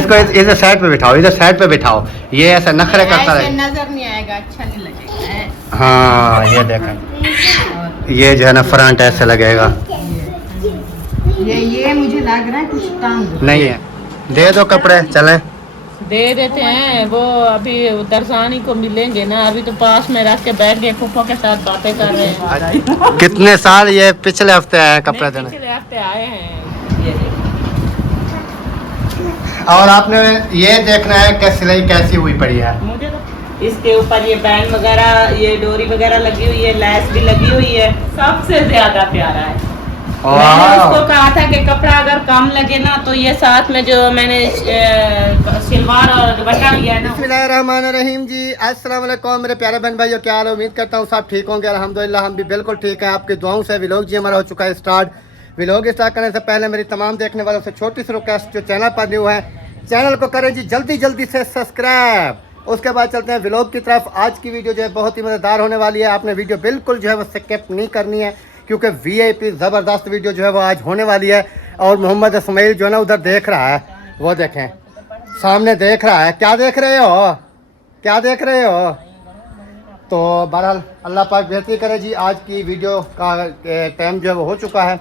इसको इधर साइड पे बिठाओ, इधर साइड पे बिठाओ। ये ऐसा नखरे करता रहे, नजर नहीं आएगा, अच्छा नहीं लगेगा। हाँ ये देखें, ये जो है ना फ्रंट ऐसे लगेगा। ये मुझे लग रहा है कुछ टांग नहीं है, दे दो कपड़े, चले दे देते हैं। वो अभी दरसानी को मिलेंगे ना, अभी तो पास में रख के बैठ गए, फूफा के साथ बातें कर रहे हैं। कितने साल ये पिछले हफ्ते आए कपड़े देने, पिछले हफ्ते आए हैं। और आपने ये देखना है कि सिलाई कैसी हुई पड़ी है। मुझे तो इसके ऊपर ये बैंड वगैरह, ये डोरी वगैरह लगी हुई है, लैस भी लगी हुई है, सबसे ज्यादा प्यारा है। मैंने उसको कहा था कि कपड़ा अगर कम लगे ना तो ये साथ में जो मैंने सलवार और दुपट्टा लिया है ना। बिस्मिल्लाहिर्रहमानिर्रहीम जी, अस्सलाम वालेकुम मेरे प्यारे बहन भाइयों, क्या हाल है? उम्मीद करता हूँ सब ठीक होंगे। अल्हम्दुलिल्लाह हम भी बिल्कुल ठीक हैं, आपकी दुआओं से। व्लॉग जी हमारा हो चुका है स्टार्ट। व्लॉग स्टार्ट करने से पहले मेरी तमाम देखने वालों से छोटी सी रिक्वेस्ट, जो चैनल पर न्यू है चैनल को करें जी जल्दी जल्दी से सब्सक्राइब। उसके बाद चलते हैं व्लॉग की तरफ। आज की वीडियो जो है बहुत ही मज़ेदार होने वाली है, आपने वीडियो बिल्कुल जो है वो स्किप नहीं करनी है, क्योंकि वीआईपी ज़बरदस्त वीडियो जो है वो आज होने वाली है। और मोहम्मद इस्माइल जो है ना उधर देख रहा है, वो देखें सामने देख रहा है। क्या देख रहे हो, क्या देख रहे हो? तो बहरहाल अल्लाह पाक बेहतरी करे जी। आज की वीडियो का टाइम जो है वो हो चुका है,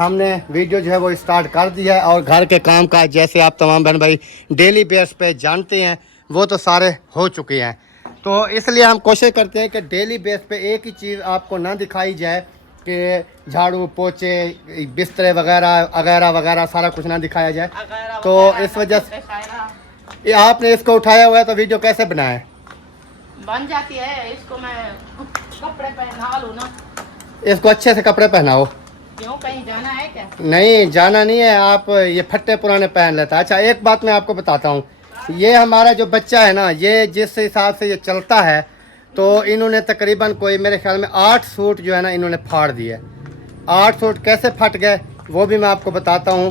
हमने वीडियो जो है वो स्टार्ट कर दिया है। और घर के काम काज जैसे आप तमाम बहन भाई डेली बेस पे जानते हैं वो तो सारे हो चुके हैं। तो इसलिए हम कोशिश करते हैं कि डेली बेस पे एक ही चीज़ आपको ना दिखाई जाए कि झाड़ू पोछे बिस्तरे वगैरह वगैरह वगैरह सारा कुछ ना दिखाया जाए। तो इस वजह से आपने इसको उठाया हुआ है, तो वीडियो कैसे बनाए? बन जाती है। इसको मैं कपड़े पहना लूँ ना, इसको अच्छे से कपड़े पहनाओ। क्यों, कहीं जाना है क्या? नहीं जाना नहीं है, आप ये फट्टे पुराने पहन लेता। अच्छा एक बात मैं आपको बताता हूँ, ये हमारा जो बच्चा है ना, ये जिस हिसाब से ये चलता है, तो इन्होंने तकरीबन कोई मेरे ख्याल में 8 सूट जो है ना इन्होंने फाड़ दिए। 8 सूट कैसे फट गए वो भी मैं आपको बताता हूँ।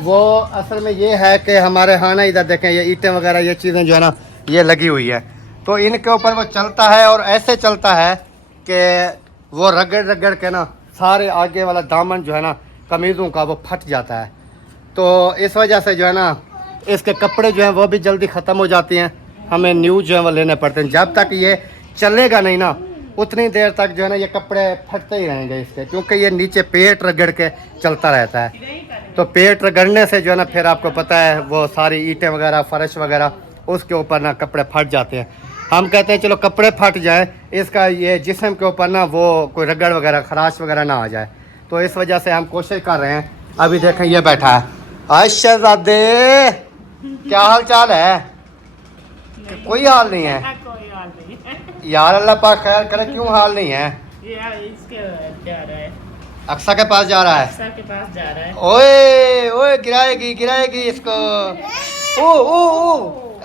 वो असल में ये है कि हमारे हाँ ना इधर देखें, ये ईंटें वगैरह ये चीज़ें जो है ना ये लगी हुई है, तो इनके ऊपर वो चलता है और ऐसे चलता है कि वो रगड़ रगड़ के ना सारे आगे वाला दामन जो है ना कमीज़ों का वो फट जाता है। तो इस वजह से जो है ना इसके कपड़े जो हैं वो भी जल्दी ख़त्म हो जाती हैं, हमें न्यू जो है वो लेने पड़ते हैं। जब तक ये चलेगा नहीं ना उतनी देर तक जो है ना ये कपड़े फटते ही रहेंगे इसके, क्योंकि ये नीचे पेट रगड़ के चलता रहता है। तो पेट रगड़ने से जो है ना फिर आपको पता है वो सारी ईंटें वगैरह फर्श वगैरह उसके ऊपर ना कपड़े फट जाते हैं। हम कहते हैं चलो कपड़े फट जाए, इसका ये जिस्म के ऊपर ना वो कोई रगड़ वगैरह खराश वगैरह ना आ जाए। तो इस वजह से हम कोशिश कर रहे हैं। अभी देखें ये बैठा है, शहजादे क्या हाल चाल है? कोई हाल नहीं है कोई हाल नहीं यार, अल्लाह पाक खैर करे। क्यों हाल नहीं है? यार इसके जा रहा है, अक्सा के पास जा रहा है। अक्सर के पास जा रहा है। ओए ओए गिराएगी गिराएगी इसको। ओ ओ ओ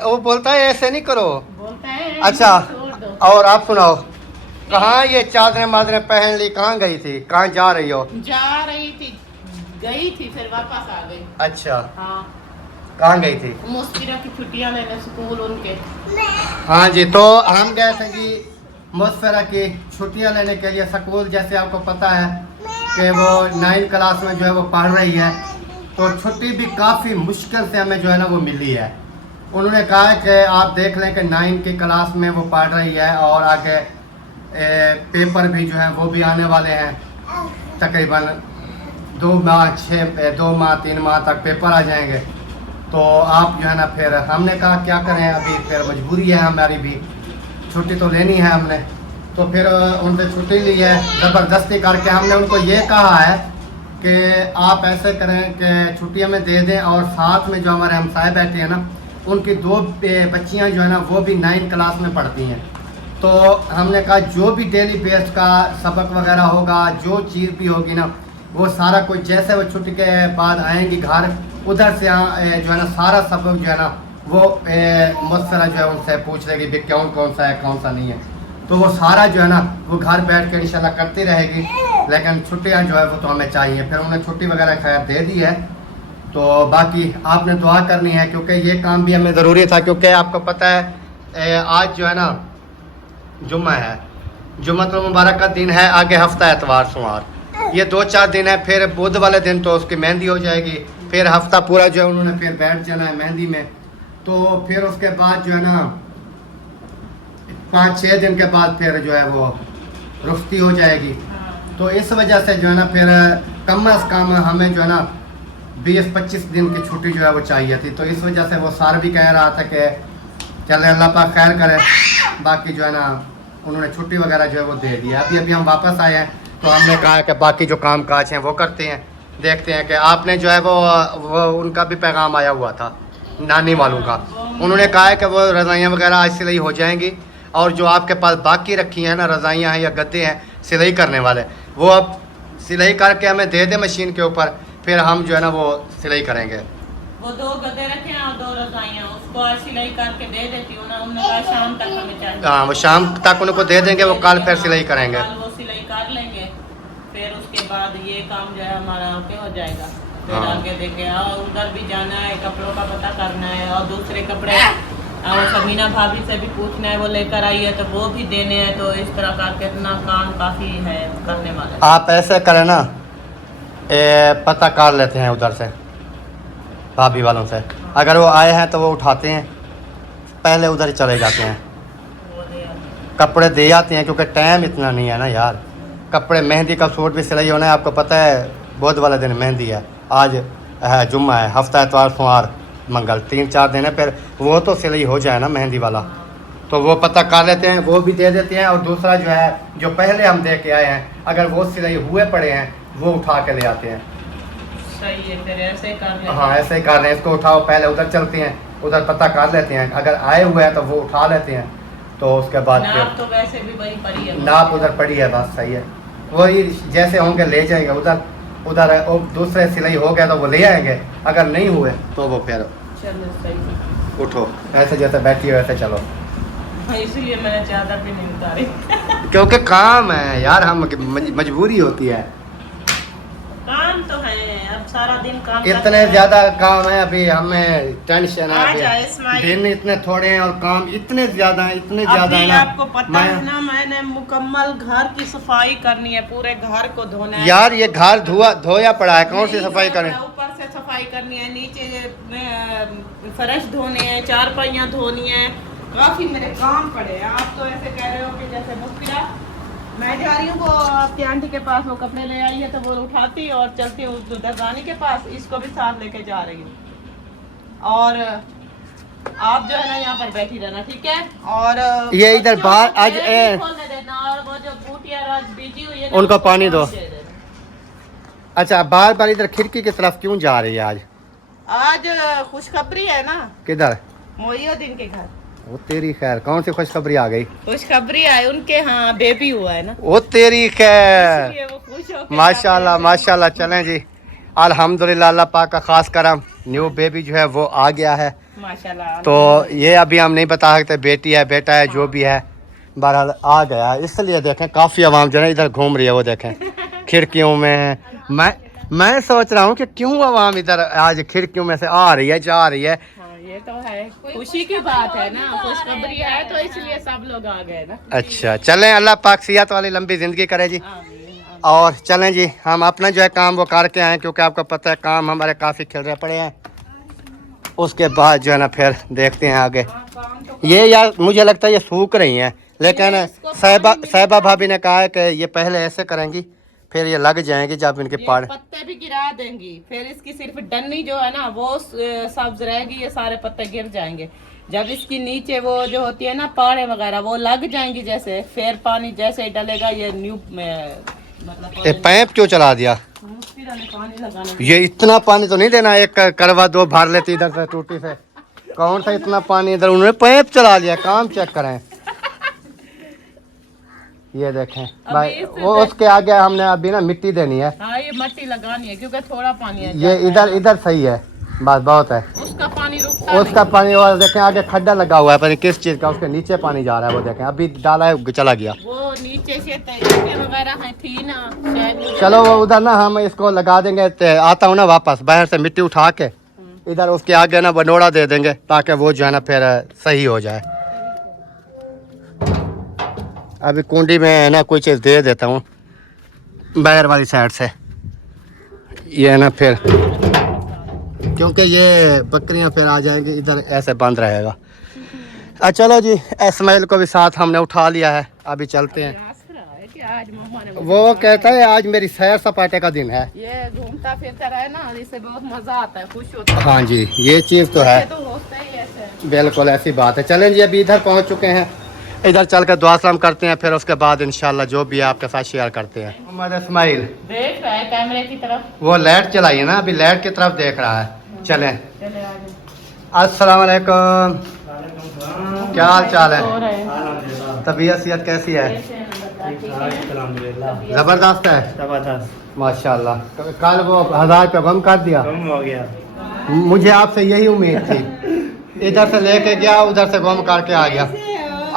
वो बोलता है ऐसे नहीं करो। बोलता है अच्छा छोड़ दो। और आप सुनाओ, कहाँ ये चादरें मादरें पहन ली, कहाँ गई थी, कहाँ जा रही हो? जा रही थी, गई थी फिर वापस आ गई। अच्छा हाँ, कहाँ गई थी? मुस्किरा की छुट्टियां लेने स्कूल उनके। हाँ जी, तो हम गए थे जी मुस्फिरा की छुट्टियां लेने के लिए स्कूल। जैसे आपको पता है कि वो 9 क्लास में जो है वो पढ़ रही है, तो छुट्टी भी काफ़ी मुश्किल से हमें जो है ना वो मिली है। उन्होंने कहा कि आप देख लें कि 9 की क्लास में वो पढ़ रही है और आगे पेपर भी जो है वो भी आने वाले हैं। तकरीबन 2 माह 3 माह तक पेपर आ जाएंगे। तो आप जो है ना फिर हमने कहा क्या करें, अभी फिर मजबूरी है हमारी भी, छुट्टी तो लेनी है हमने। तो फिर उनसे छुट्टी ली है ज़बरदस्ती करके। हमने उनको ये कहा है कि आप ऐसे करें कि छुट्टी हमें दे दें, और साथ में जो हमारे हमसाए बैठे हैं ना उनकी 2 बच्चियां जो है ना वो भी 9 क्लास में पढ़ती हैं। तो हमने कहा जो भी डेली बेस का सबक वगैरह होगा, जो चीज़ भी होगी ना वो सारा कुछ, जैसे वो छुट्टी के बाद आएंगी घर, उधर से जो है ना सारा सबक जो है ना वो मुस्फिरा जो है उनसे पूछ लेगी भी कौन सा है कौन सा नहीं है। तो वो सारा जो है ना वो घर बैठ के इंशाल्लाह करती रहेगी, लेकिन छुट्टियाँ जो है वो तो हमें चाहिए। फिर उन्हें छुट्टी वगैरह खैर दे दी है। तो बाकी आपने दुआ करनी है, क्योंकि ये काम भी हमें ज़रूरी था। क्योंकि आपको पता है आज जो है ना जुम्मा है, जुम्मतुल मुबारक का दिन है, आगे हफ्ता एतवार सोमवार, ये 2-4 दिन है। फिर बुध वाले दिन तो उसकी मेहंदी हो जाएगी, फिर हफ्ता पूरा जो है उन्होंने फिर बैठ जाना है मेहंदी में। तो फिर उसके बाद जो है ना 5-6 दिन के बाद फिर जो है वो रुखती हो जाएगी। तो इस वजह से जो है ना फिर कम अज़ कम हमें जो है ना 20-25 दिन की छुट्टी जो है वो चाहिए थी। तो इस वजह से वो सार भी कह रहा था कि चले अल्लाह पाक खैर करे, बाकी जो है ना उन्होंने छुट्टी वगैरह जो है वो दे दिया। अभी हम वापस आए हैं तो हमने कहा कि बाकी जो काम काज हैं वो करते हैं, देखते हैं कि आपने जो है वो उनका भी पैगाम आया हुआ था नानी वालों का। उन्होंने कहा है कि वो रज़ाइयाँ वगैरह आज सिलाई हो जाएंगी और जो आपके पास बाकी रखी हैं ना रज़ाइयाँ हैं या गद्दे हैं सिलाई करने वाले, वो अब सिलाई करके हमें दे दे मशीन के ऊपर, फिर हम जो है ना वो सिलाई करेंगे। वो 2 गद्दे रखे हैं और 2 रज़ाइयाँ, उसको आज सिलाई करके दे देती हूँ ना। उन्होंने कहा शाम तक हमें चाहिए। हाँ वो शाम तक उनको दे देंगे, वो कल फिर सिलाई करेंगे। कल वो सिलाई कर लेंगे, फिर उसके बाद ये काम जो है हमारा ओके हो जाएगा। फिर हाँ। आगे देखे और उधर भी जाना है, कपड़ों का पता करना है और दूसरे कपड़े और समीना भाभी से भी पूछना है, वो लेकर आई है तो वो भी देने हैं। तो इस तरह का कितना काम काफ़ी है करने वाले। आप ऐसे करें ना, पता कर लेते हैं उधर से भाभी वालों से, अगर वो आए हैं तो वो उठाते हैं, पहले उधर ही चले जाते हैं, वो दे आते। कपड़े दे आते हैं, क्योंकि टाइम इतना नहीं है ना यार। कपड़े मेहंदी का सूट भी सिलाई होना है, आपको पता है बुध वाला दिन मेहंदी है, आज है जुम्मा है, हफ्ता एतवार सोमवार मंगल 3-4 दिन है, फिर वो तो सिलाई हो जाए ना मेहंदी वाला। तो वो पता कर लेते हैं, वो भी दे देते हैं। और दूसरा जो है जो पहले हम दे के आए हैं, अगर वो सिलाई हुए पड़े हैं वो उठा के ले आते हैं। सही है, फिर ऐसे कर लेंगे। हाँ ऐसे ही कर रहे हैं, इसको उठाओ, पहले उधर चलते हैं, उधर पता कर लेते हैं, अगर आए हुए हैं तो वो उठा लेते हैं। तो उसके बाद नाप तो वैसे भी वही पड़ी है, नाप उधर पड़ी है, बस सही है, वही जैसे होंगे ले जाएंगे उधर उधर। और दूसरे सिलाई हो गया तो वो ले आएंगे, अगर नहीं हुए तो वो फिर चलो सही। उठो, ऐसे जैसे बैठी हो वैसे चलो। हाँ, इसीलिए मैंने चादर भी नहीं उतारी। क्योंकि काम है यार, हम मजबूरी होती है, काम तो है, अब सारा दिन काम इतने करते हैं। ज्यादा काम है, अभी हमें टेंशन आ है, जाए अभी इस्माइल। दिन इतने थोड़े हैं और काम इतने ज्यादा हैं, इतने ज्यादा है अभी ना। आपको पता है ना, मैंने मुकम्मल घर की सफाई करनी है, पूरे घर को धोना है यार ये घर धोया पड़ा है, कौन सी नहीं सफाई धोना करें। है, ऊपर से सफाई करनी है, नीचे में फर्श धोने हैं, चारपाइयाँ धोनी है, काफी मेरे काम पड़े हैं। आप तो ऐसे कह रहे हो कि जैसे मुश्किल। मैं जा रही हूँ वो आपकी आंटी के पास, वो कपड़े ले आई है तो वो उठाती और चलती हूँ उधर रानी के पास, इसको भी साथ लेके जा रही हूँ। और आप जो है ना यहाँ पर बैठी रहना, ठीक है। और ये इधर बच्चों बाहर को आज गेट भी खोलने देना, और वो जो बूटियाँ आज बीजी हुई है ना, उनको उसको पानी दो। दे देना। अच्छा बार बार इधर खिड़की की तरफ क्यों जा रही है आज? आज खुशखबरी है ना, किधर? मोइनुद्दीन के घर वो तेरी खैर, कौन सी खुशखबरी आ गई? खुशखबरी आई, उनके हाँ बेबी हुआ है ना, वो तेरी खैर, इसलिए वो खुश हो के माशाल्लाह जाते हैं। माशाल्लाह। चलें जी, अल्हम्दुलिल्लाह, अल्लाह पाक का खास करम, न्यू बेबी जो है वो आ गया है। माशाल्लाह। तो ये अभी हम नहीं बता सकते बेटी है बेटा है जो भी है, बहरहाल आ गया है। इसलिए देखें काफ़ी आवाम जो है इधर घूम रही है, वो देखें खिड़कियों में। मैं सोच रहा हूँ कि क्यों आवाम इधर आज खिड़कियों में से आ रही है जा रही है। हाँ, ये तो है, खुशी की बात है ना, खुशखबरी है तो इसलिए सब लोग आ गए ना। अच्छा चलें, अल्लाह पाक सियात वाली लंबी ज़िंदगी करे जी। आमीन। और चलें जी, हम अपना जो है काम वो करके आए, क्योंकि आपको पता है काम हमारे काफ़ी खिल रहे पड़े हैं। उसके बाद जो है ना फिर देखते हैं आगे। काम तो ये यार मुझे लगता है ये सूख रही हैं, लेकिन साहिबा भाभी ने कहा है कि ये पहले ऐसे करेंगी फिर ये लग जाएंगी जब इनके ये पाड़। पत्ते भी गिरा देंगी, फिर इसकी सिर्फ डन्नी जो है ना वो सब्ज रहेगी, ये सारे पत्ते गिर जाएंगे। जब इसकी नीचे वो जो होती है ना पाड़े वगैरह वो लग जाएंगी, जैसे फिर पानी जैसे ही डलेगा ये न्यू मतलब ये पैप क्यों चला दिया? फिर हमें पानी लगाने। ये इतना पानी तो नहीं देना, एक करवा दो भर लेती इधर से टूटी से, कौन सा इतना पानी इधर, उन्होंने पैप चला दिया। काम चेक करें, ये देखें भाई, वो उसके आगे हमने अभी ना मिट्टी देनी है। हाँ ये मट्टी लगानी है क्योंकि थोड़ा पानी है, ये इधर सही है, बस बहुत है। उसका पानी रुकता उसका पानी, और देखें आगे खड्डा लगा हुआ है, पता नहीं किस चीज़ का, उसके नीचे पानी जा रहा है, वो देखें अभी डाला है चला गया। वो नीचे से ईंटें वगैरह हैं थी ना शायद। चलो वो उधर ना हम इसको लगा देंगे, आता हूँ ना वापस बाहर से मिट्टी उठा के इधर उसके आगे ना बनोड़ा दे देंगे, ताकि वो जो है ना फिर सही हो जाए। अभी कुंडी में ना कोई चीज़ दे देता हूँ बाहर वाली साइड से, ये ना फिर क्योंकि ये बकरियां फिर आ जाएंगी, इधर ऐसे बंद रहेगा। चलो जी, इस्माइल को भी साथ हमने उठा लिया है, अभी चलते हैं। आज मम्मा ने वो कहता है आज मेरी सैर सपाटे का दिन है। ये घूमता फिरता रहे ना, इससे बहुत मजा आता है, खुश होता है। हाँ जी, ये चीज़ तो है, ये तो होता ही ऐसे। बिल्कुल ऐसी बात है। चलें जी, अभी इधर पहुंच चुके हैं, इधर चल कर दुआ सलाम करते हैं, फिर उसके बाद इंशाल्लाह जो भी है आपके साथ शेयर करते हैं। मोहम्मद इस्माइल देख रहा है कैमरे की तरफ। वो लाइट चलाई है ना, अभी लाइट की तरफ देख रहा है। चलें। चले आगे। अस्सलाम वालेकुम, क्या हाल चाल है? सो रहे हैं। तबीयत सेहत कैसी है? कैसे हैं बता, ठीक है? ज़बरदस्त है जबरदस्त माशाल्लाह। कल वो 1000 रुपया कम कर दिया, कम हो गया। मुझे आपसे यही उम्मीद थी। इधर से लेके गया, उधर से गुम करके आ गया।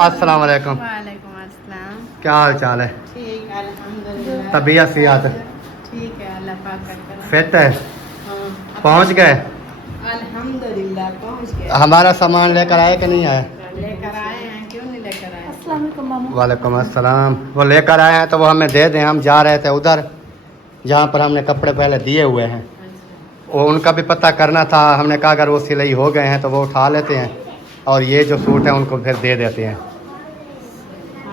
अस्सलाम वालेकुम, वालेकुम अस्सलाम। क्या हाल चाल है? ठीक है, अल्हम्दुलिल्लाह। तबीयत सेहत ठीक है, अल्लाह पाक का करम। फिट है? हाँ, पहुंच गए? अल्हम्दुलिल्लाह पहुंच गए। हमारा सामान लेकर आए कि नहीं आए? लेकर आए हैं, क्यों नहीं लेकर आए? वालेकुम अस्सलाम। वो लेकर आए हैं तो वो हमें दे दें, हम जा रहे थे उधर जहाँ पर हमने कपड़े पहले दिए हुए हैं, वो उनका भी पता करना था। हमने कहा अगर वो सिलाई हो गए हैं तो वो उठा लेते हैं, और ये जो सूट है उनको फिर दे देते हैं।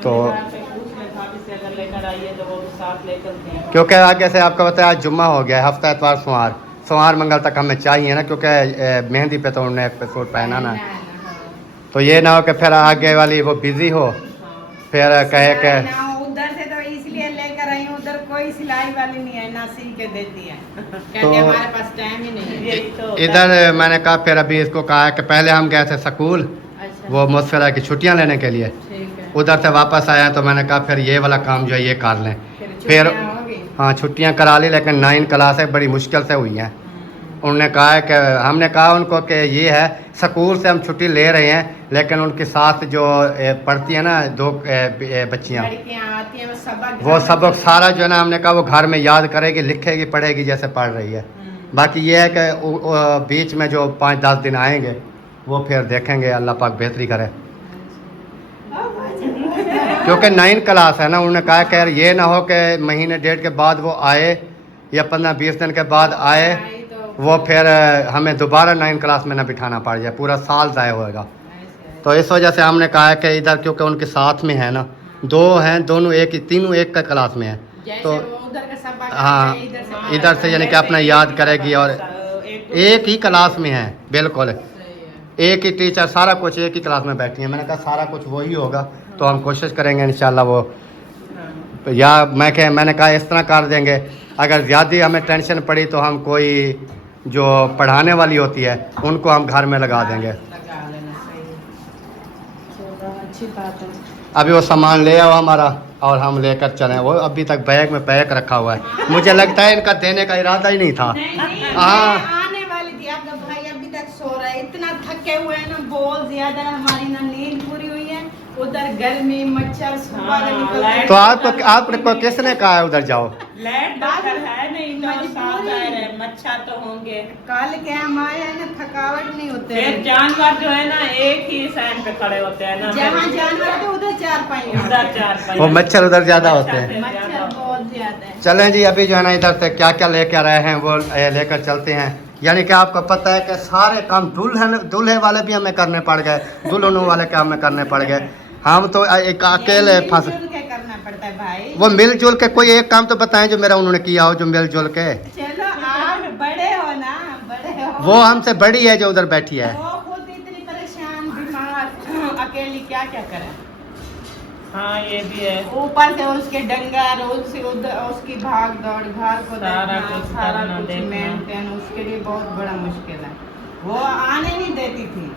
तो अगर लेकर आइए तो वो भी साथ लेकर दें। क्योंकि आगे से आपको पता है आज जुम्मा हो गया है, हफ्ता इतवार सोमवार मंगल तक हमें चाहिए ना, क्योंकि मेहंदी पे तो उन्होंने एक सूट पहना ना, तो ये ना हो कि फिर आगे वाली वो बिजी हो, फिर कहे कि उधर से तो इसलिए लेकर आई हूँ, उधर कोई सिलाई वाली नहीं है, ना सी के देती है। कहते तो हमारे पास टाइम ही नहीं है। यही तो इधर मैंने कहा, फिर अभी इसको कहा कि पहले हम गए थे स्कूल, अच्छा, वो मुस्फिरा की छुट्टियां लेने के लिए, ठीक है। उधर से वापस आया तो मैंने कहा फिर ये वाला काम जो है ये कर लें। फिर छुट्टियां हो गई। हाँ, छुट्टियां करा ली, लेकिन 9 क्लासें बड़ी मुश्किल से हुई हैं। उन्होंने कहा है कि हमने कहा उनको कि ये है स्कूल से हम छुट्टी ले रहे हैं, लेकिन उनके साथ जो पढ़ती है ना 2 बच्चियाँ, लड़कियां आती हैं, वो सबक सारा जो है ना, हमने कहा वो घर में याद करेगी, लिखेगी, पढ़ेगी जैसे पढ़ रही है। बाकी ये है कि बीच में जो 5-10 दिन आएंगे वो फिर देखेंगे, अल्लाह पाक बेहतरी करे। क्योंकि 9 क्लास है ना, उन्होंने कहा कि यार ये ना हो कि महीने 1.5 के बाद वो आए या 15-20 दिन के बाद आए, वो फिर हमें दोबारा 9 क्लास में ना बिठाना पड़ जाए, पूरा साल ज़ाया होएगा। तो इस वजह से हमने कहा है कि इधर क्योंकि उनके साथ में है ना, 2 हैं, दोनों एक ही, तीनों एक का क्लास में है, तो हाँ इधर से यानी कि अपना याद करेगी, और एक ही क्लास में है, बिल्कुल एक ही टीचर, सारा कुछ एक ही क्लास में बैठी है। मैंने कहा सारा कुछ वही होगा, तो हम कोशिश करेंगे इंशाल्लाह वो, या मैंने कहा इस तरह कर देंगे, अगर ज़्यादा हमें टेंशन पड़ी तो हम कोई जो पढ़ाने वाली होती है उनको हम घर में लगा देंगे। अच्छी बात है। अभी वो सामान ले आओ हमारा और हम लेकर चलें, वो अभी तक बैग में पैक रखा हुआ है, मुझे लगता है इनका देने का इरादा ही नहीं था। हाँ, आने वाली थी, आपका भाई अभी तक सो रहा है, इतना थके हुए हैं ना, बहुत ज्यादा, हमारी ना नींद पूरी हुई है, उधर गर्मी मच्छर सुबह का निकलता है। तो आपको किसने कहा है उधर जाओ? लाइट डॉक्टर है नहीं तो साथ आ रहे, मच्छर तो होंगे। कल के हम आए हैं ना, थकावट नहीं होते फिर हैं। जानवर जो है ना एक ही साइड पे खड़े होते हैं ना, जहाँ जानवर होते उधर 4 उधर 4 वो मच्छर उधर ज़्यादा होते हैं। मच्छर बहुत ज्यादा है। चलें जी, अभी जो है ना इधर से क्या क्या लेकर आए हैं वो लेकर चलते हैं। यानी कि आपको पता है कि सारे काम दूल्हे वाले भी हमें करने पड़ गए, दुल्हनों वाले काम में करने पड़ गए, हम तो एक अकेले फंस। मिलजुल के करना पड़ता है भाई। वो मिलजुल के कोई एक काम तो बताएं जो मेरा उन्होंने किया हो, जो मिलजुल के। चलो आप बड़े हो ना, बड़े हो। वो हमसे बड़ी है जो उधर बैठी है। वो खुद इतनी परेशान बीमार, अकेली क्या क्या करे। हाँ ये भी है। ऊपर से उसके डंगर, उसकी भाग दौड़, घर को सारा देखना, कुछ सारा करना, कुछ देखना। मेंटेन, उसके लिए बहुत बड़ा मुश्किल है। वो आने नहीं देती थी,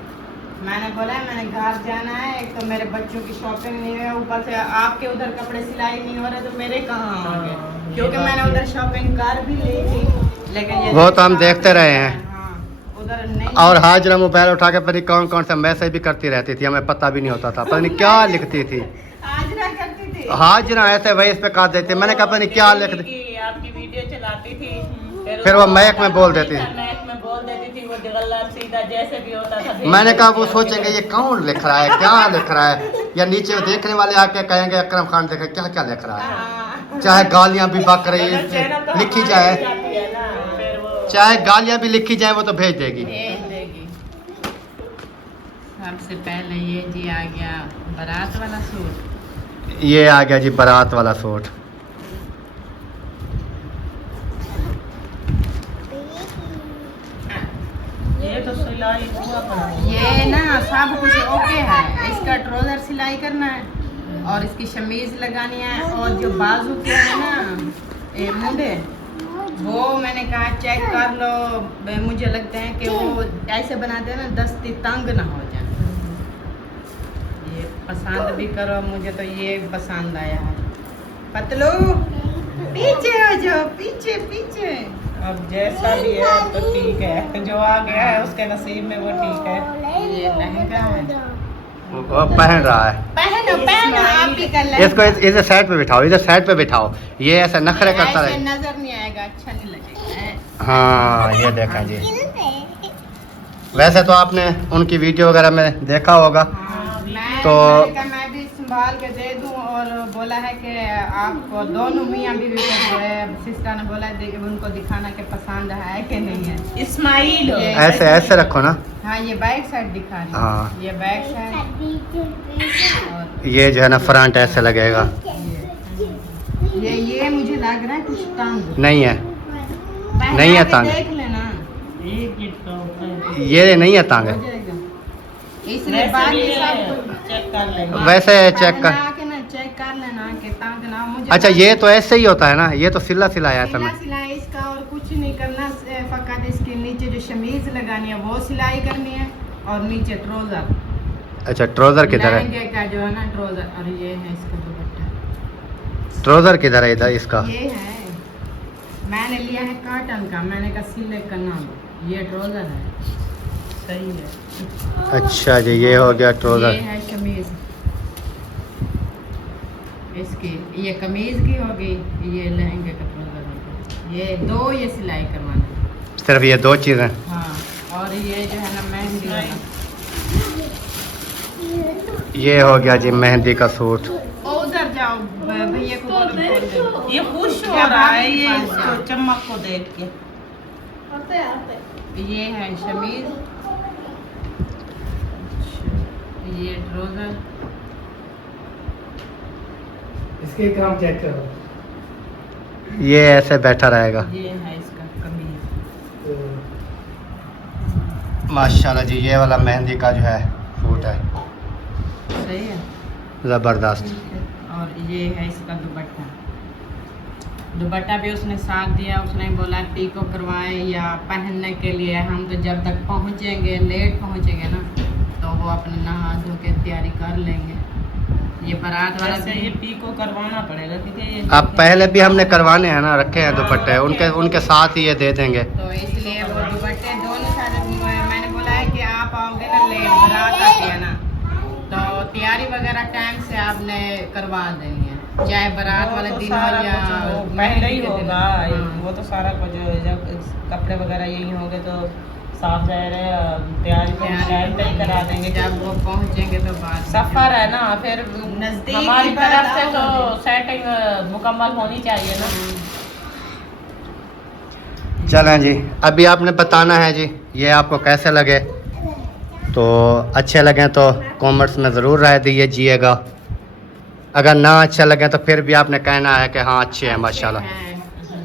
मैंने बोला मैंने घर जाना है, एक तो मेरे बच्चों की शॉपिंग नहीं है, ऊपर से आपके उधर कपड़े सिलाई नहीं हो रहे तो मेरे कहाँ होंगे, क्योंकि मैंने उधर शॉपिंग कर भी ली थी, लेकिन ये वो तो हम देखते रहे हैं। हाँ, उधर नहीं। और हाजरा मोबाइल उठा के पता नहीं कौन कौन सा मैसेज भी करती रहती थी, हमें पता भी नहीं होता था, पता नहीं क्या लिखती थी। हाजरा करती थी। हाजरा ऐसे वही इस पे काट देते, मैंने कहा पता नहीं क्या लिख दी। आपकी वीडियो चलाती थी, फिर वो मैक में बोल देती। मैक में बोल देती थी, वो गला सीधा जैसे भी होता था। मैंने कहा वो सोचेंगे ये कौन लिख रहा है, क्या लिख रहा है, या नीचे देखने वाले आके कहेंगे अकरम खान देखे क्या क्या लिख रहा है, चाहे गालियां भी बक रही लिखी जाए। चाहे गालियाँ भी लिखी जाए वो तो भेज देगी। भेज देगी। सबसे पहले ये जी आ गया बारात वाला सूट। ये आ गया जी बारात वाला सूट। ये तो सिलाई हुआ पड़ा है। ये ना सब कुछ ओके है। इसका ट्राउजर सिलाई करना है और इसकी शमीज लगानी है और जो बाजू के है ना ये मुंडे वो मैंने कहा चेक कर लो। मुझे लगता है कि वो ऐसे बनाते हैं ना दस्ती तंग ना हो जाए। ये पसंद भी करो, मुझे तो ये पसंद आया है। पतलू पीछे आ जाओ, पीछे पीछे। अब जैसा भी है तो ठीक है, जो आ गया है उसके नसीब में वो ठीक है। ये लहंगा है, वो पहन रहा है। पहनो पहनो आप ही कर लेना। इसको इधर साइड पे बिठाओ, इधर साइड पे बिठाओ। ये ऐसा नखरे करता ऐसे रहे। नजर नहीं आएगा, अच्छा नहीं लगेगा। हाँ ये देखा जी। वैसे तो आपने उनकी वीडियो वगैरह में देखा होगा। मैं भी संभाल के दे दूं और बोला है कि आपको दोनों मियाँ बीवी को सिस्टर ने बोला उनको दिखाना कि पसंद है कि नहीं है। इस्माइल ऐसे ऐसे रखो ना। हाँ ये बैक साइड दिखा रही है। हाँ। ये बैक साइड और ये जो है ना फ्रंट ऐसे लगेगा। ये मुझे लग रहा है कुछ तंग नहीं है, पहना नहीं है के तंग। देख लेना ये नहीं है तांग। हो जाएगा। इसलिए बाकी सब कुछ चेक कर लेंगे। वैसे चेक कर। पहना के ना चेक कर लेना कि तंग ना हो। मुझे अच्छा ये तो ऐसे ही होता है ना, ये तो सिला सिलाया है सिला समय। सिलाई इसका और कुछ नहीं करना। फकत इसके नीचे जो शमीज लगानी है वो सिलाई करनी है और नीचे ट्राउजर। अच्छा ट्राउजर किधर है? लहंगे का जो है ना ट्राउजर। और ये है इसका दुपट्टा। ट्राउजर किधर है इधर इसका? ये है, मैंने लिया है कॉटन का, मैंने कहा सिले करना दो। ये ट्राउजर है, सही है। अच्छा जी ये हो गया ये ट्राउजर। है शमीज इसकी, ये कमीज की होगी, ये लहंगे का ट्राउजर होगा। ये दो ये सिलाई करवाना है। सिर्फ ये दो चीज़ें। हाँ और ये जो है ना मेहंदी वाला। ये हो गया जी मेहंदी का सूट। उधर जाओ भैया को बोलो खोल दे। ये खुश हो क्या रहा है बात ये है? इसको चमक को देख के। ये है शमीज, ये ट्राउजर। इसके काम चेक करो। ये ऐसे बैठा रहेगा। ये है इसका कमीज। माशाल्लाह जी ये वाला मेहंदी का जो है सूट है सही है। ज़बरदस्त। और ये है इसका दुपट्टा। दुपट्टा भी उसने साथ दिया। उसने बोला पीको करवाए या पहनने के लिए। हम तो जब तक पहुंचेंगे लेट पहुंचेंगे ना तो वो अपने नहा धो के तैयारी कर लेंगे। ये बारात वाला वैसे ये पीको करवाना पड़ेगा क्योंकि ये अब पहले भी हमने करवाने हैं ना, रखे हैं दुपट्टे, उनके साथ ही ये दे देंगे। तो इसलिए वो दुपट्टे दोनों साथ मैंने बोला है कि आप आओगे ना लेट, बारात आती है ना तो तैयारी वगैरह टाइम से आपने करवा देनी है, चाहे बारात वाले दिन हो या पहले ही मेहंदी के दिन। होगा। हाँ। वो तो सारा कुछ जब कपड़े वगैरह यही होंगे तो साफ जाहिर है तैयारी तो टाइम पे ही करा देंगे। जब वो पहुंचेंगे तो बात सफर है ना, फिर नजदीक हमारी की तरफ से बात तो आओ। सेटिंग मुकम्मल होनी चाहिए ना। चलें जी, अभी आपने बताना है जी ये आपको कैसे लगे। तो अच्छे लगें तो कमेंट्स में ज़रूर राय दीजिएगा। अगर ना अच्छा लगे तो फिर भी आपने कहना है कि हाँ अच्छे हैं माशाल्लाह।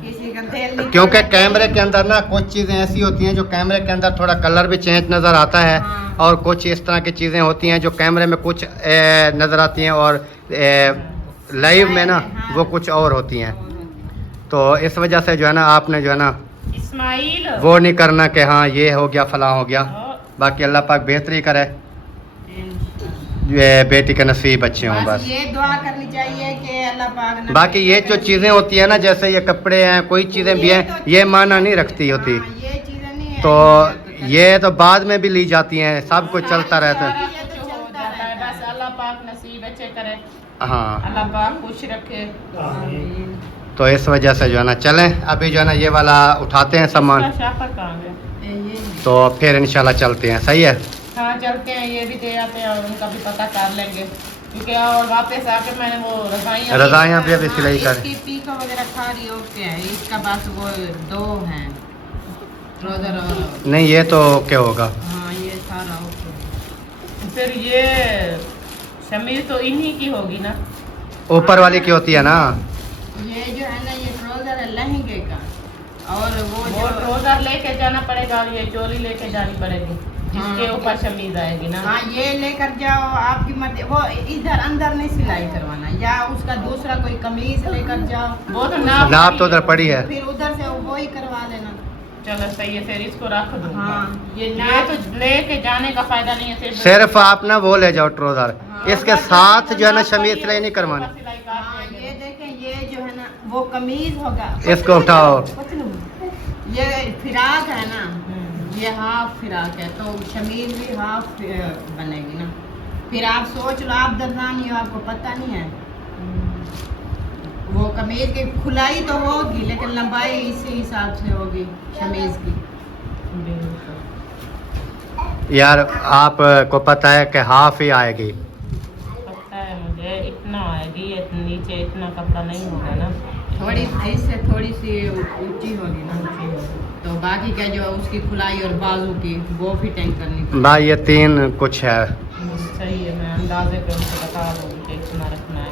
किसी का दिल नहीं क्योंकि करता। कैमरे के अंदर ना कुछ चीज़ें ऐसी होती हैं जो कैमरे के अंदर थोड़ा कलर भी चेंज नज़र आता है। हाँ। और कुछ इस तरह की चीज़ें होती हैं जो कैमरे में कुछ नज़र आती हैं और लाइव में ना वो कुछ और होती हैं। तो इस वजह से जो है ना आपने जो है ना इस्माइल वो नहीं करना कि हाँ ये हो गया फलां हो गया। बाकी अल्लाह पाक बेहतरी करे, ये बेटी के नसीब अच्छे हों बस। ये दुआ करनी चाहिए कि अल्लाह पाक ना बाकी ये जो चीज़ें होती हैं ना जैसे ये कपड़े हैं कोई चीज़ें भी हैं ये माना नहीं रखती होती। हाँ, ये चीजें नहीं है। तो ये तो बाद में भी ली जाती हैं, सब कुछ चलता रहता है। सारा कुछ हो जाता है, बस अल्लाह पाक नसीब अच्छे करे, हाँ अल्लाह पाक खुश रखे। तो इस वजह से जो है ना चलें अभी जो है ना ये वाला उठाते हैं सामान इसका शाफर कहाँ गया? ये तो फिर इंशाल्लाह चलते हैं। सही है। हाँ चलते हैं, ये भी दे आते हैं और उनका भी पता कर लेंगे क्योंकि और वापस आके मैंने वो रज़ाइयाँ भी अभी सिलाई कर। इसकी पीको वगैरह खा रही ओके है। इसका बस वो दो हैं ट्राउजर और नहीं ये तो क्या होगा। हाँ ये सारा ओके। फिर ये शमीज तो इन्हीं की होगी ना, ऊपर वाली की होती है ना। ये जो है ना ये ट्राउजर है लहंगे का, और वो वो ट्राउजर लेके जाना पड़ेगा और ये चोली लेके जानी पड़ेगी जिसके हाँ। ऊपर शमीज आएगी ना। हाँ ये लेकर जाओ आपकी मर्जी। वो इधर अंदर नहीं सिलाई करवाना, या उसका दूसरा कोई कमीज लेकर जाओ, वो तो नाप नाप तो उधर पड़ी है। फिर उधर से वो ही करवा लेना। चलो सही है, फिर इसको रख दो। हाँ ये ये नाप तो लेके जाने का फायदा नहीं है, सिर्फ आप ना वो ले जाओ ट्राउजर, हाँ। इसके साथ जो है ना शमीज सिलाई नहीं करवानी। हाँ ये देखें, ये जो है ना वो कमीज होगा। इसको उठाओ। ये फिराक है ना, ये हाफ फिराक है, तो शमीज भी हाफ बनेगी ना। फिर आप सोच लो, आप दरदानी हो, आपको पता नहीं है। वो कमीज की खुलाई तो होगी लेकिन लंबाई इसी हिसाब से होगी शमीज की। यार आपको पता है कि हाफ ही आएगी। पता है मुझे, इतना आएगी, नीचे इतना कपड़ा नहीं होगा ना। थोड़ी इससे थोड़ी सी ऊंची होगी ना, तो बाकी का जो उसकी खुलाई और बाजू की वो भी टैंक करनी पड़ेगी। भाई ये 3 कुछ है। सही है, मैं अंदाजे पे उनको बता दूँगी कि इतना रखना है।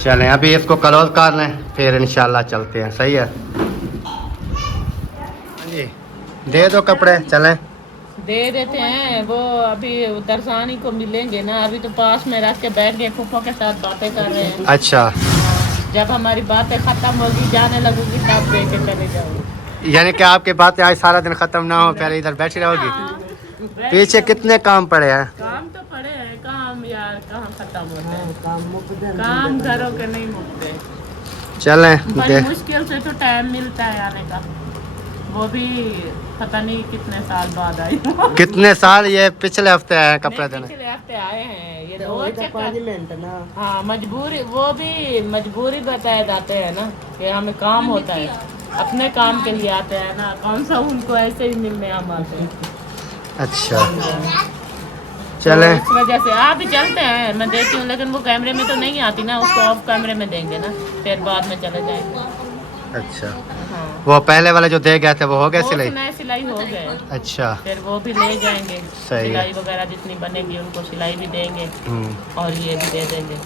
चलें अभी इसको क्लोज कर लें, फिर इंशाल्लाह चलते हैं। सही है जी, दे दो कपड़े, चलें। दे देते हैं, वो अभी दरसानी को मिलेंगे ना, अभी तो पास में रख के बैठ गए, फूफो के साथ बातें कर रहे हैं। अच्छा, जब हमारी बातें खत्म होगी, जाने लगूंगी, तब दे के चले जाऊंगी। यानी कि आपकी बातें आज सारा दिन खत्म ना हो, पहले इधर बैठी रहोगी। पीछे कितने काम पड़े हैं। काम तो पड़े हैं, काम यार कहाँ खत्म होते हैं, काम घरों के नहीं मुकते। चलें बड़ी मुश्किल से तो टाइम मिलता है आने का, वो भी पता नहीं कितने साल बाद आई। कितने साल, ये पिछले हफ्ते आए हैं कपड़े देने। पिछले हफ्ते आए हैं, ये 2 चक्कर। हाँ मजबूरी, वो भी मजबूरी बताए जाते हैं ना कि हमें काम होता है, अपने काम के लिए आते हैं ना, कौन सा उनको ऐसे ही मिलने हम आते हैं। अच्छा चलें। तो इस वजह से आप भी चलते हैं, मैं देती हूँ, लेकिन वो कैमरे में तो नहीं आती ना, उसको ऑफ कैमरे में देंगे ना, फिर बाद में चले जाएंगे। अच्छा, हाँ वो पहले वाले जो दे गए थे वो हो गए वो सिलाई। नए सिलाई हो गए, अच्छा फिर वो भी ले जाएंगे, सही है। सिलाई वगैरह जितनी बनेगी उनको सिलाई भी देंगे और ये भी दे देंगे।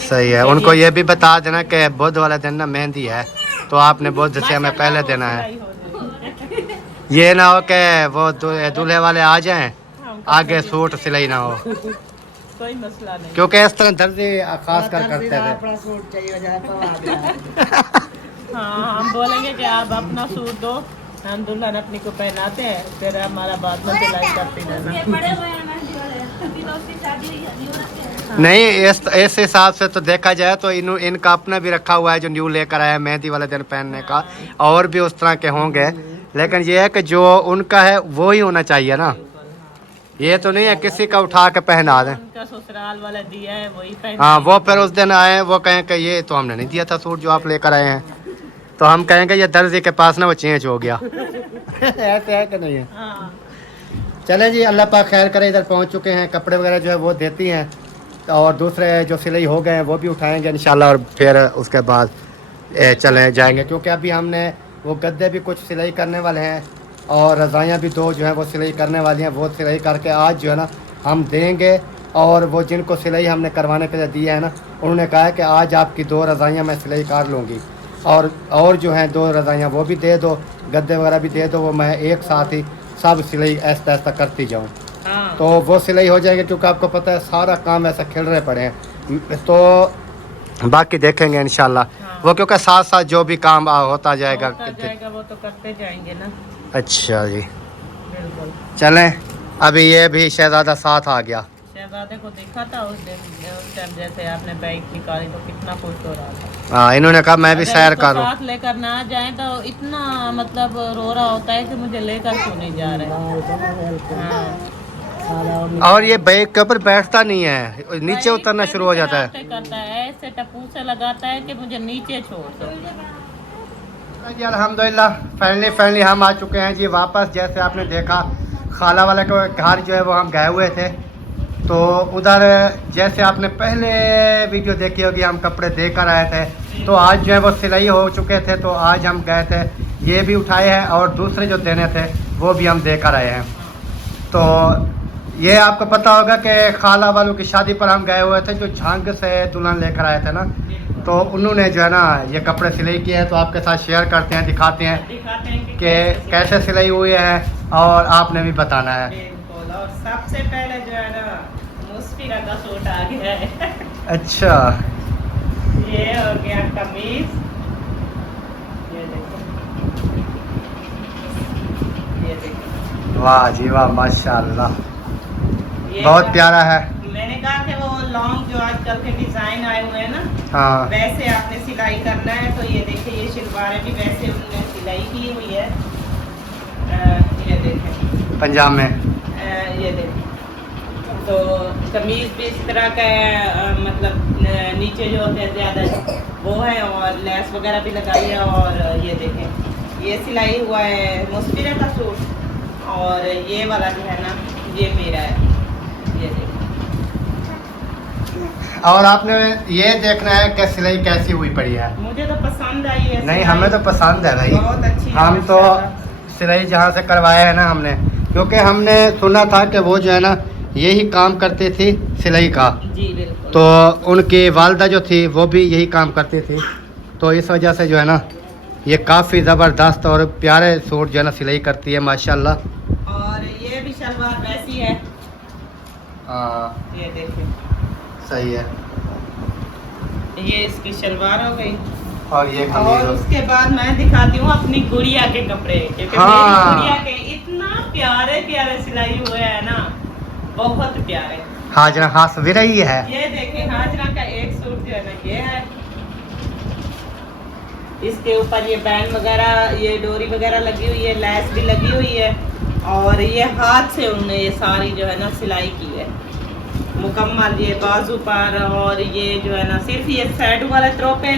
सही है। उनको ये भी बता देना कि बुध वाला दिन ना मेहंदी है, तो आपने बुध से हमें पहले देना है। सिलाई हो जाएगी। ये ना हो कि वो दूल्हे वाले आ जाएं, आगे सूट सिलाई ना हो, कोई मसला नहीं। क्योंकि इस तरह दर्जी खास कर करते थे। हाँ हम बोलेंगे कि आप अपना सूट दो, हम दुल्हन अपनी को पहनाते हैं, फिर हमारा बाद में सिलाई करती रहना। नहीं इस हिसाब से तो देखा जाए तो इनका अपना भी रखा हुआ है जो न्यू लेकर आया है मेहंदी वाले दिन पहनने का, और भी उस तरह के होंगे, लेकिन ये है कि जो उनका है वो ही होना चाहिए ना। ये तो नहीं है किसी का उठा के पहना दें। उनका ससुराल वाला दिया है वही पहन। हाँ वो फिर उस दिन आए वो कहें कि ये तो हमने नहीं दिया था सूट जो आप लेकर आए हैं, तो हम कहेंगे ये दर्जी के पास ना वो चेंज हो गया। ऐसे है कि नहीं है। हाँ चलें जी, अल्लाह पाक खैर करे, इधर पहुंच चुके हैं, कपड़े वगैरह जो है वो देती हैं, और दूसरे जो सिलाई हो गए हैं वो भी उठाएंगे इंशाल्लाह, और फिर उसके बाद चले जाएंगे, क्योंकि अभी हमने वो गद्दे भी कुछ सिलाई करने वाले हैं, और रज़ाइयाँ भी 2 जो हैं वो सिलाई करने वाली हैं, वो सिलाई करके आज जो है ना हम देंगे। और वो जिनको सिलाई हमने करवाने के लिए दी है ना, उन्होंने कहा है कि आज आपकी 2 रज़ाइयाँ मैं सिलाई कर लूँगी, और जो हैं 2 रज़ाइयाँ वो भी दे दो, गद्दे वगैरह भी दे दो, वो मैं एक साथ ही सब सिलाई ऐसा ऐसा करती जाऊँ, हाँ तो वो सिलाई हो जाएगी। क्योंकि आपको पता है सारा काम ऐसा खिल रहे पड़े हैं, तो बाकी देखेंगे इंशाल्लाह। हाँ। वो क्योंकि साथ साथ जो भी काम होता जाएगा। वो तो करते जाएंगे ना। अच्छा जी, बिल्कुल। चलें अभी ये भी शहजादा साथ आ गया। शहजादे को देखा था उस टाइम जैसे आपने बाइक निकाली तो कितना खुश हो रहा था। हाँ इन्होंने कहा मैं भी सैर करूँ। साथ लेकर ना जाए तो इतना मतलब रो रहा होता है कि मुझे लेकर क्यों नहीं जा रहे। हाँ। और ये बाइक के ऊपर बैठता नहीं है, नीचे उतरना शुरू हो जाता है। करता है ऐसे टप्पू से लगाता है कि मुझे नीचे छोड़ दो। जी अल्हम्दुलिल्लाह फाइनली हम आ चुके हैं जी वापस। जैसे आपने देखा खाला वाला के घर जो है वो हम गए हुए थे, तो उधर जैसे आपने पहले वीडियो देखी होगी, हम कपड़े देकर आए थे, तो आज जो है वो सिलाई हो चुके थे, तो आज हम गए थे, ये भी उठाए हैं और दूसरे जो देने थे वो भी हम देकर आए हैं। तो ये आपको पता होगा कि खाला वालों की शादी पर हम गए हुए थे, जो झांग से दुल्हन लेकर आए थे ना, तो उन्होंने जो है ना ये कपड़े सिलाई किए हैं, तो आपके साथ शेयर करते हैं, दिखाते हैं कि कैसे सिलाई हुई है और आपने भी बताना है। बिल्कुल। और सबसे पहले जो है ना मुस्फिरा का सूट आ गया है। अच्छा, ये हो गया कमीज, ये देखो, ये देखो, वाह जी वाह, माशाल्लाह, ये बहुत प्यारा है। मैंने कहा कि वो लॉन्ग जो आजकल के डिजाइन आए हुए हैं ना, हाँ, वैसे आपने सिलाई करना है। तो ये देखिए, ये शलवारें भी वैसे उन्होंने सिलाई की हुई है। ये देखें पंजाब में, ये देखें। तो कमीज भी इस तरह का है, मतलब नीचे जो होते हैं ज़्यादा वो है, और लेस वगैरह भी लगाई है। और ये देखें, ये सिलाई हुआ है मुस्फिरा का सूट, और ये वाला जो है ना ये मेरा है। ये देखें, और आपने ये देखना है कि सिलाई कैसी हुई पड़ी है। मुझे तो पसंद आई है। नहीं, हमें तो पसंद है भाई, बहुत अच्छी है हम तो माशाल्लाह। सिलाई जहाँ से करवाया है ना हमने, क्योंकि हमने सुना था कि वो जो है ना यही काम करती थी सिलाई का, जी बिल्कुल। तो उनकी वालदा जो थी वो भी यही काम करती थी, तो इस वजह से जो है ना ये काफ़ी ज़बरदस्त और प्यारे सूट जो है ना सिलाई करती है माशाल्लाह। और ये भी शलवार वैसी है, हाँ, ये देखिए, सही है। ये इसकी शलवार हो गई। और ये और कमीज, उसके बाद मैं दिखाती हूँ अपनी गुड़िया के कपड़े, क्योंकि हाँ। मेरी गुड़िया के इतना प्यारे प्यारे सिलाई हुए हैं ना, बहुत प्यारे। हाजरा हास भी रही है। ये देखिए, हाजरा का एक सूट जो है ना ये है, इसके ऊपर ये बैंड वगैरह, ये डोरी वगैरह लगी हुई है, लैस भी लगी हुई है, और ये हाथ से उन्होंने ये सारी जो है ना सिलाई की है मुकम्मल, ये बाजू पर। और ये जो है ना सिर्फ ये साइड वाले थ्रो पे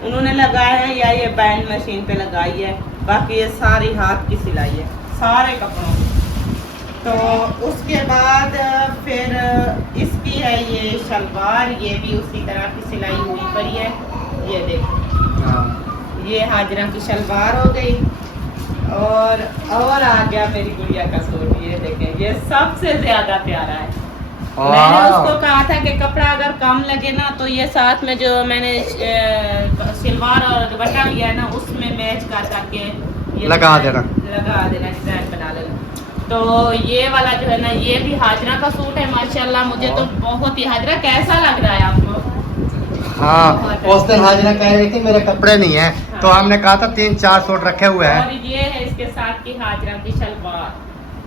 उन्होंने लगाए हैं, या ये बैंड मशीन पे लगाई है, बाकी ये सारी हाथ की सिलाई है सारे कपड़ों की। तो उसके बाद फिर इसकी है ये शलवार, ये भी उसी तरह की सिलाई हुई पड़ी है। ये देखो, हाँ, ये हाजरा की शलवार हो गई। और आ गया मेरी गुड़िया का सूट, ये देखें, ये सबसे ज्यादा प्यारा है। मैंने उसको कहा था कि कपड़ा अगर कम लगे ना, तो ये साथ में जो मैंने सलवार और दुपट्टा लिया है ना, उसमें मैच कर करके ये लगा देना, डिजाइन बना लेना। तो ये वाला जो है ना ये भी हाजरा का सूट है माशाल्लाह। मुझे तो बहुत ही, हाजरा कैसा लग रहा है आपको? हाँ, उस दिन हाजरा कह रही थी मेरे कपड़े नहीं है, तो हमने कहा था 3-4 सूट रखे हुए हैं। और ये है इसके साथ की हाजरा की शलवार,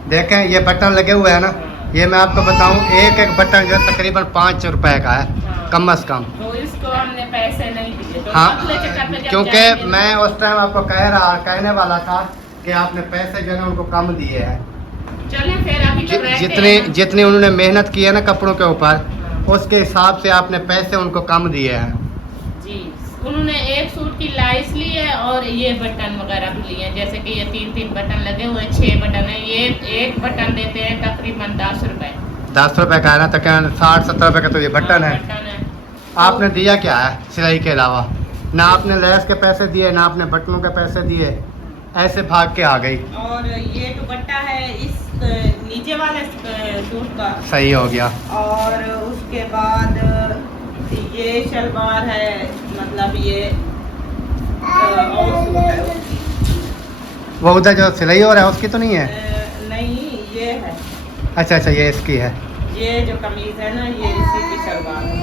देखें ये बटन लगे हुए हैं ना, ये मैं आपको बताऊं, एक एक बटन जो है तकरीबन 5 रुपए का है, कम से कम। तो इसको हमने पैसे नहीं दिए, तो हाँ, अगले चक्कर में जब क्योंकि जाएंगे- मैं उस टाइम आपको कहने वाला था कि आपने पैसे जो है ना उनको कम दिए हैं। चलें फिर, अभी तो रहते जितनी हैं ना। जितनी उन्होंने मेहनत की है ना कपड़ों के ऊपर, उसके हिसाब से आपने पैसे उनको कम दिए हैं। जी, उन्होंने एक सूट की लाइस ली है, और ये बटन वगैरह भी लिए हैं, जैसे कि ये 3-3 बटन लगे हुए, 6 बटन है। ये एक बटन देते हैं तकरीबन 10 रुपए। 10 रुपए का है ना, तकरीबन 60-70 रुपए का तो ये बटन है। बटन है। आपने दिया क्या है सिलाई के अलावा? ना आपने लेस के पैसे दिए, ना आपने बटनों के पैसे दिए, ऐसे भाग के आ गई। और ये दुपट्टा है इस नीचे वाले सूट का, सही हो गया। और उसके बाद ये शलवार है, मतलब ये और सूट है उसकी। वो उधर जो सिलाई हो रहा है उसकी तो नहीं है? नहीं, ये है, अच्छा अच्छा, ये इसकी है। ये जो कमीज है ना ये इसी की शलवार है।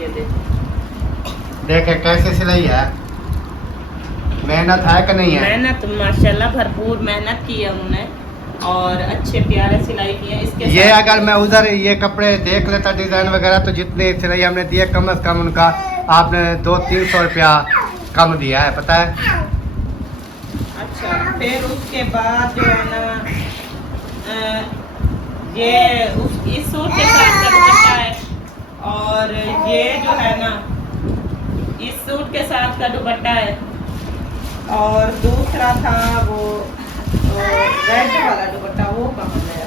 ये देखो, देखे कैसे सिलाई है, मेहनत है कि नहीं है? मेहनत माशाल्लाह भरपूर मेहनत की है उन्होंने, और अच्छे प्यारे सिलाई की है इसके ये साथ। अगर मैं उधर ये कपड़े देख लेता डिजाइन वगैरह, तो जितनी सिलाई हमने दिए कम से कम उनका आपने 200-300 रुपया कम दिया है, पता है। अच्छा, फिर उसके बाद जो है ना ये इस सूट के साथ का दुपट्टा है, और ये जो है ना इस सूट के साथ का दुपट्टा है, और दूसरा था वो रेड वाला दुपट्टा, वो कहाँ गया?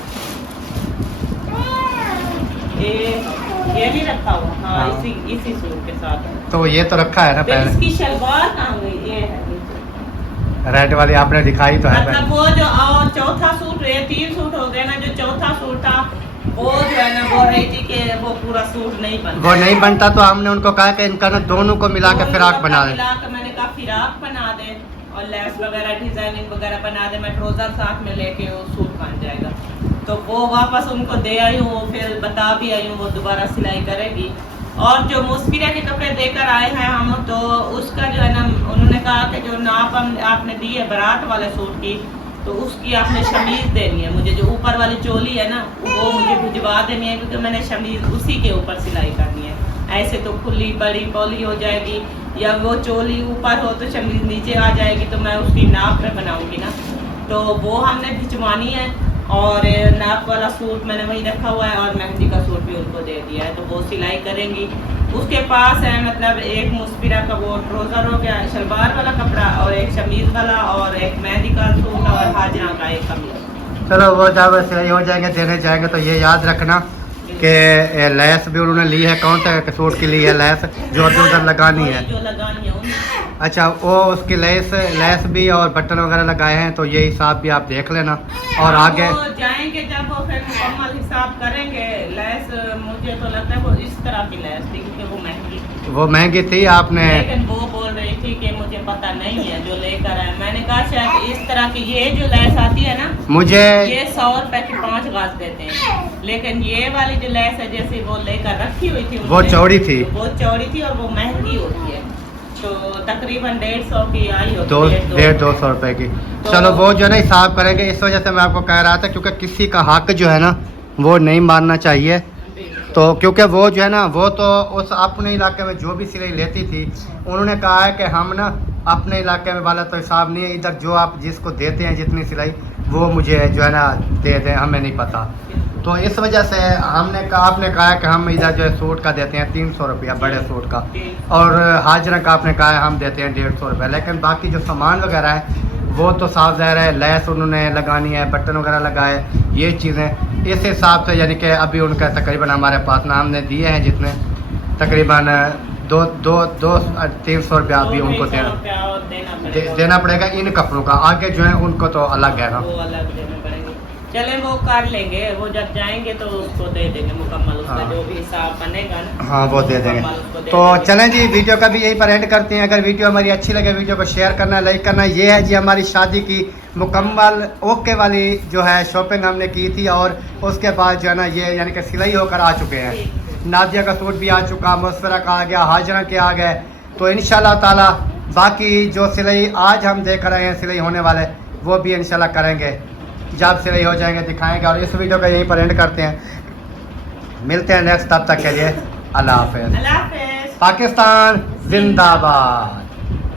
नहीं रखा हुआ। हाँ, हाँ। इसी सूट के साथ है। तो ये तो रखा है ना फिर पहले, इसकी शलवार कहाँ गई? ये है नीचे। रेड वाली आपने दिखाई तो है मतलब वो जो और चौथा सूट, ये 3 सूट हो गए ना, जो चौथा सूट था वो जो है ना बोल रही थी कि वो पूरा सूट नहीं बनता। वो नहीं बनता तो हमने उनको कहा कि इनका ना दोनों को मिला के फिराक बना दे। मिला के मैंने कहा फिराक बना दे और लेस वगैरह डिजाइनिंग वगैरह बना दे, मैं ट्राउजर साथ में लेके वो सूट बन जाएगा। तो वो वापस उनको दे आई हूँ, फिर बता भी आई हूँ वो दोबारा सिलाई करेगी। और जो मुस्फिरा के कपड़े देकर आए हैं हम, तो उसका जो है ना उन्होंने कहा कि जो नाप आपने दी है बारात वाले सूट की, तो उसकी आपने शमीज देनी है मुझे, जो ऊपर वाली चोली है ना वो मुझे भिजवा देनी है, क्योंकि मैंने शमीज उसी के ऊपर सिलाई करनी है। ऐसे तो खुली बड़ी पौली हो जाएगी, या वो चोली ऊपर हो तो शमीज नीचे आ जाएगी, तो मैं उसकी नाप में बनाऊंगी ना, तो वो हमने भिजवानी है। और नाप वाला सूट मैंने वही रखा हुआ है, और मेहंदी का सूट भी उनको दे दिया है, तो वो सिलाई करेंगी। उसके पास है मतलब एक मुस्फिरा का वो ट्राउजर हो गया शलवार वाला कपड़ा, और एक शमीज वाला, और एक मेहंदी का सूट, और हाजरा का एक कमीज। चलो वो जब सिलाई हो जाएंगे देने जाएंगे तो ये याद रखना कि लेस भी उन्होंने ली है, कौन सा सूट की ली है लेस जो अभी उधर लगानी है। जो लगानी है उन्हें। अच्छा, वो उसकी लेस भी और बटन वगैरह लगाए हैं, तो ये हिसाब भी आप देख लेना। और आगे वो जाएंगे जब वो फिर मुकम्मल हिसाब करेंगे। लेस मुझे तो लगता है वो इस तरह की लेस थी, क्योंकि वो महंगी थी आपने, लेकिन वो बोल रही थी कि मुझे पता नहीं है जो लेकर आए। मैंने कहा शायद इस तरह की ये जो लेस आती है ना, मुझे ये 100 रुपए की 5 गाज देते हैं, लेकिन ये वाली जो लेस है जैसे वो लेकर रखी हुई थी वो चौड़ी थी, वो चौड़ी थी और वो महंगी होती है, तो तकरीबन 150 की आई होती दो है। 150 रुपए की। तो- चलो वो जो है ना हिसाब करेंगे, इस वजह से मैं आपको कह रहा था, क्योंकि किसी का हक जो है ना वो नहीं मानना चाहिए। तो क्योंकि वो जो है ना वो तो उस अपने इलाके में जो भी सिलाई लेती थी, उन्होंने कहा है कि हम ना अपने इलाके में वाला तो हिसाब नहीं है, इधर जो आप जिसको देते हैं जितनी सिलाई वो मुझे जो है ना दे दें, हमें नहीं पता। तो इस वजह से हमने कहा, आपने कहा कि हम इधर जो है सूट का देते हैं 300 रुपया बड़े सूट का, और हाजरा का आपने कहा है हम देते हैं 150 रुपये। लेकिन बाकी जो सामान वगैरह है वो तो साफ ज़ाहिर है, लेस उन्होंने लगानी है, बटन वगैरह लगाए, ये चीज़ें इस हिसाब से, यानी कि अभी उनका तकरीबन हमारे पास ना हमने दिए हैं जितने तकरीबन 300 रुपया अभी उनको देना पड़ेगा इन कपड़ों का। आगे जो है उनको तो अलग है ना, वो अलग देने पड़ेंगे। चले वो कर लेंगे, वो जब जाएंगे तो उसको दे देंगे मुकम्मल, उसका हाँ। जो भी हिसाब बनेगा ना, हाँ वो दे देंगे। मुकम्मल उसको दे तो देंगे। चलें जी, वीडियो का भी यहीं पर एंड करते हैं। अगर वीडियो हमारी अच्छी लगे वीडियो को शेयर करना, लाइक करना। ये है जी हमारी शादी की मुकम्मल ओके वाली जो है शॉपिंग हमने की थी, और उसके बाद जो है ना ये यानी कि सिलाई होकर आ चुके हैं। नादिया का सूट भी आ चुका, मुस्फिरा का आ गया, हाजरा के आ गए। तो इंशाल्लाह ताला बाकी जो सिलाई आज हम देख रहे हैं सिलाई होने वाले, वो भी इंशाल्लाह करेंगे, जब सिलाई हो जाएंगे दिखाएंगे। और इस वीडियो का यहीं पर एंड करते हैं, मिलते हैं नेक्स्ट, तब तक के लिए अल्लाह हाफ़िज़। अल्लाह हाफ़िज़। पाकिस्तान जिंदाबाद।